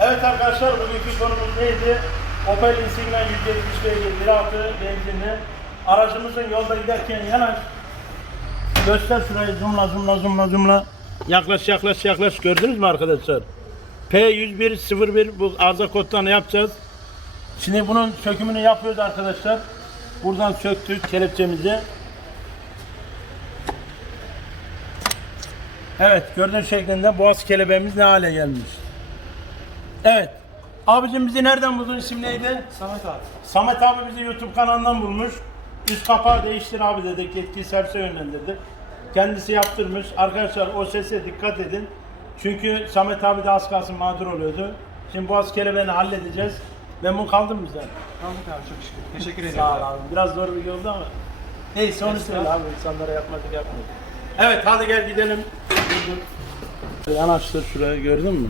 Evet arkadaşlar bugünkü konumuz neydi? Opel Insignia 170 beygir 1.6 benzinli. Aracımızın yolda giderken yanaş. Göster şurayı zoomla zoomla zoomla zoomla. Yaklaş yaklaş yaklaş gördünüz mü arkadaşlar? P10101 bu arıza kodlarını yapacağız. Şimdi bunun sökümünü yapıyoruz arkadaşlar. Buradan söktük kelepçemizi. Evet gördüğünüz şeklinde boğaz kelebeğimiz ne hale gelmiş. Evet. Abicim bizi nereden buldun isim neydi? Samet abi. Samet abi bizi YouTube kanalından bulmuş. Üst kapağı değiştir abi dedik. Yetkili servise yönlendirdik. Kendisi yaptırmış. Arkadaşlar o sese dikkat edin. Çünkü Samet abi de az kalsın mağdur oluyordu. Şimdi boğaz kelebeğini halledeceğiz. Memnun kaldın mı sen? Kaldık abi çok şükür. Teşekkür ederim. Sağ ol abi. Biraz zor bir yolda ama. Neyse onu söyle abi. İnsanlara yapmadık yapmadık. Evet hadi gel gidelim. Yanaştır şuraya gördün mü?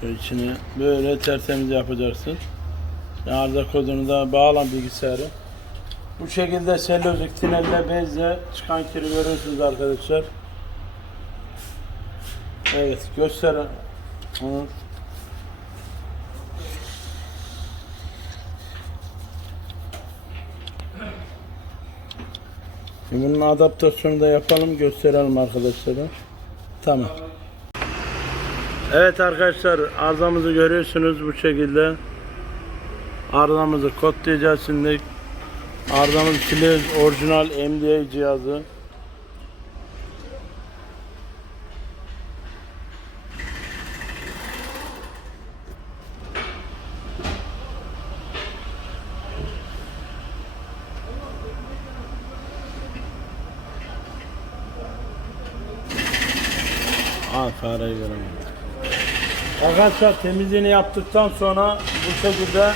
Şu içini böyle tertemiz yapacaksın. Arıza kodunu da bağlan bilgisayarı. Bu şekilde selülozik tinelle bezle çıkan kiri görüyorsunuz arkadaşlar. Evet göster onu. Bunun adaptasyonu da yapalım gösterelim arkadaşlara. Tamam. Evet arkadaşlar arızamızı görüyorsunuz bu şekilde. Arızamızı kodlayacağız şimdi. Arızamız Philips orijinal MDA cihazı. Aa fareyi göremedim. Arkadaşlar temizliğini yaptıktan sonra bu şekilde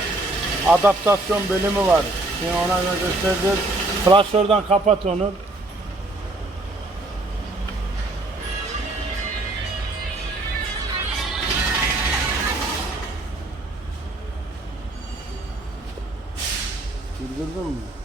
adaptasyon bölümü var. Şimdi ona göstereceğiz. Flaşörden kapat onu. Durdurdun mu?